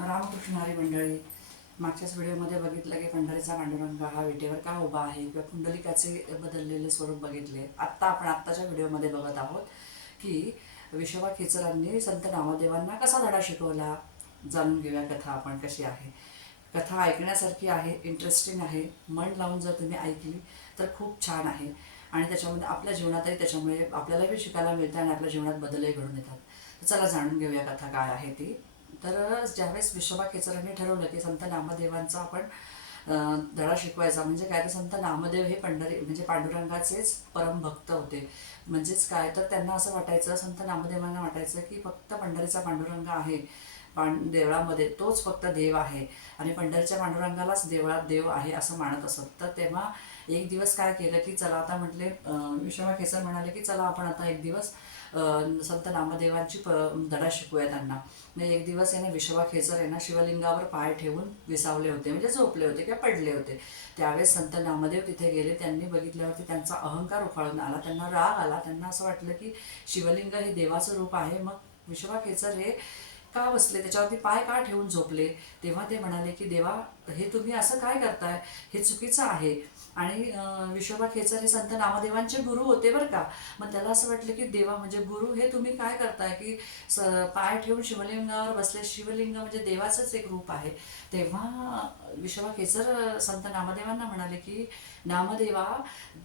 रामकृष्ण हरी मंडळी. मागच्याच व्हिडिओमध्ये बघितलं की पंढरीचा पांडुरंग हा विटेवर का उभा आहे किंवा पुंडलिकाचे बदललेले स्वरूप बघितले. आत्ताच्या व्हिडिओमध्ये बघत आहोत की विश्वबा खेचरांनी संत नामदेवांना कसा धडा शिकवला. जाणून घेऊया कथा आपण कशी आहे. कथा ऐकण्यासारखी आहे, इंटरेस्टिंग आहे. मन लावून जर तुम्ही ऐकली तर खूप छान आहे आणि त्याच्यामध्ये आपल्या जीवनातही त्याच्यामुळे आपल्यालाही शिकायला मिळतं आणि आपल्या जीवनात बदलही घडून येतात. तर चला जाणून घेऊया कथा काय आहे ती. तर ज्यावेळेस विश्वबा खेचरांनी ठरवलं की संत नामदेवांचा आपण धडा शिकवायचा, म्हणजे काय तर संत नामदेव हे पंढरी म्हणजे पांडुरंगाचेच परमभक्त होते. म्हणजेच काय तर त्यांना असं वाटायचं, संत नामदेवांना वाटायचं की फक्त पंढरीचा पांडुरंग आहे, देवळामध्ये तोच फक्त देव आहे आणि पंढरीच्या पांडुरंगालाच देवळात देव आहे असं मानत असत. तर तेव्हा एक दिवस काय केलं की चला आता म्हटले, विश्वबा खेचर म्हणाले की चला आपण आता एक दिवस संत नामदेवांची धडा शिकूया त्यांना. म्हणजे एक दिवस याने विश्वबा खेचर यांना शिवलिंगावर पाय ठेवून विसावले होते, म्हणजे झोपले होते किंवा पडले होते. त्यावेळेस संत नामदेव तिथे गेले. त्यांनी बघितल्यावरती त्यांचा अहंकार उफाळून आला, त्यांना राग आला. त्यांना असं वाटलं की शिवलिंग हे देवाचं रूप आहे, मग विश्वबा खेचर हे का बसले, त्याच्यावरती पाय का ठेवून झोपले. तेव्हा ते म्हणाले की देवा, हे तुम्ही असं काय करताय, हे चुकीचं आहे. आणि विश्वबा खेचर हे संत नामदेवांचे गुरु होते बरं का. मग त्याला असं वाटलं की देवा म्हणजे गुरु हे तुम्ही काय करताय की पाय ठेवून शिवलिंगावर बसले. शिवलिंग म्हणजे देवाचंच एक रूप आहे. तेव्हा विश्वबा खेचर संत नामदेवांना म्हणाले की नामदेवा,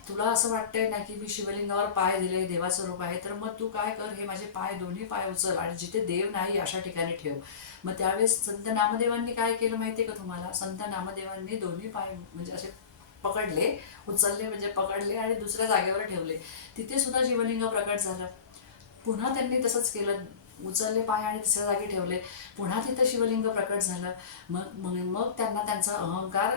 तुला असं वाटतंय ना की मी शिवलिंगावर पाय दिले, देवाचं रूप आहे, तर मग तू काय कर, हे माझे पाय दोन्ही पाय उचल आणि जिथे देव नाही अशा ठिकाणी ठेव. मग त्यावेळेस संत नामदेवांनी काय केलं माहिती आहे का तुम्हाला. संत नामदेवांनी दोन्ही पाय म्हणजे असे पकडले, उचलले म्हणजे पकडले आणि दुसऱ्या जागेवर ठेवले. तिथे सुद्धा शिवलिंग प्रकट झालं. पुन्हा त्यांनी तसंच केलं, उचलले पाय आणि तिसऱ्या जागी ठेवले. पुन्हा तिथं शिवलिंग प्रकट झालं. मग मग मग त्यांना त्यांचा अहंकार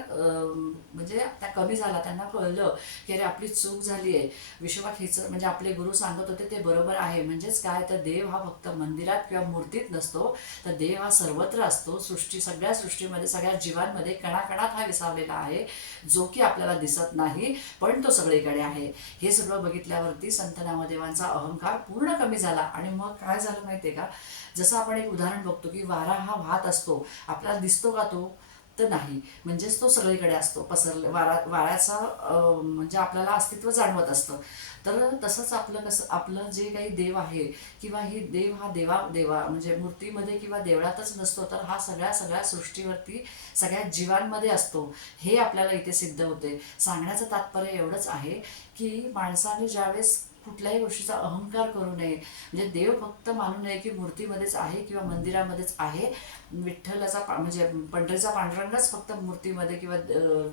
म्हणजे त्या कमी झाला. त्यांना कळलं की अरे आपली चूक झाली आहे. विश्वबा खेचर म्हणजे आपले गुरु सांगत होते ते बरोबर आहे. म्हणजेच काय तर देव हा फक्त मंदिरात किंवा मूर्तीत नसतो, तर देव हा सर्वत्र असतो. सगळ्या सृष्टीमध्ये, सगळ्या जीवांमध्ये कणाकणात हा विसावलेला आहे, जो की आपल्याला दिसत नाही पण तो सगळीकडे आहे. हे सगळं बघितल्यावरती संत नामदेवांचा अहंकार पूर्ण कमी झाला. आणि मग काय झालं माहिती आहे का, जसं आपण एक उदाहरण बघतो की वारा हा वाहत असतो, आपल्याला दिसतो का तो, तर नाही. म्हणजेच तो सगळीकडे असतो पसरले. वाऱ्याचा म्हणजे आपल्याला अस्तित्व जाणवत असतं. तर तसंच आपलं कसं, आपलं जे काही देव आहे किंवा ही देव हा देवा म्हणजे मूर्तीमध्ये किंवा देवळातच नसतो, तर हा सगळ्या सगळ्या सृष्टीवरती सगळ्या जीवांमध्ये असतो. हे आपल्याला इथे सिद्ध होते. सांगण्याचं तात्पर्य एवढंच आहे की माणसाने ज्यावेळेस कुठल्याही गोष्टीचा अहंकार करू नये, म्हणजे देव फक्त मानू नये की मूर्तीमध्येच आहे किंवा मंदिरामध्येच आहे. विठ्ठलाचा म्हणजे पंढरीचा पांडुरंगच फक्त मूर्तीमध्ये किंवा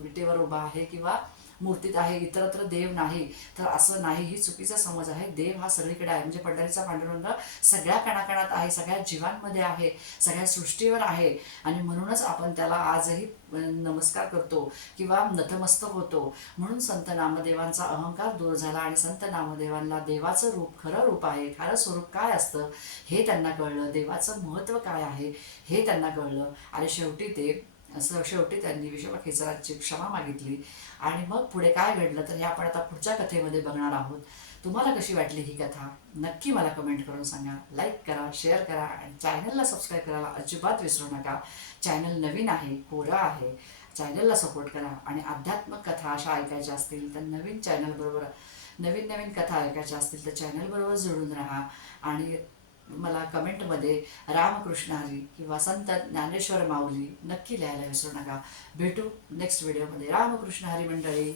विटेवर उभा आहे किंवा मूर्तीत आहे, इतरत्र देव नाही. तर असं नाही, ही चुकीचा समज आहे. देव हा सगळीकडे आहे. म्हणजे पंढरीचा पांडुरंग सगळ्या कणाकणात आहे, सगळ्या जीवांमध्ये आहे, सगळ्या सृष्टीवर आहे. आणि म्हणूनच आपण त्याला आजही नमस्कार करतो किंवा नतमस्तक होतो. म्हणून संत नामदेवांचा अहंकार दूर झाला आणि संत नामदेवांना देवाचं रूप, खरं रूप आहे, खरं स्वरूप काय असतं हे त्यांना कळलं. देवाचं महत्त्व काय आहे हे त्यांना कळलं. आणि शेवटी त्यांनी विश्वबा खेचरांची क्षमा मागितली. आणि मग पुढे काय घडलं तर हे आपण आता पुढच्या कथेमध्ये बघणार आहोत. तुम्हाला कशी वाटली ही कथा नक्की मला कमेंट करून सांगा. लाईक करा, शेअर करा आणि चॅनलला सबस्क्राईब करायला अजिबात विसरू नका. चॅनल नवीन आहे, कोरा आहे. चॅनलला सपोर्ट करा. आणि आध्यात्मिक कथा अशा ऐकायच्या असतील तर नवीन नवीन कथा ऐकायच्या असतील तर चॅनलबरोबर जोडून राहा. आणि मला कमेंटमध्ये रामकृष्ण हरी किंवा संत ज्ञानेश्वर माऊली नक्की लिहायला विसरू नका. भेटू नेक्स्ट व्हिडिओमध्ये. रामकृष्ण हरी मंडळी.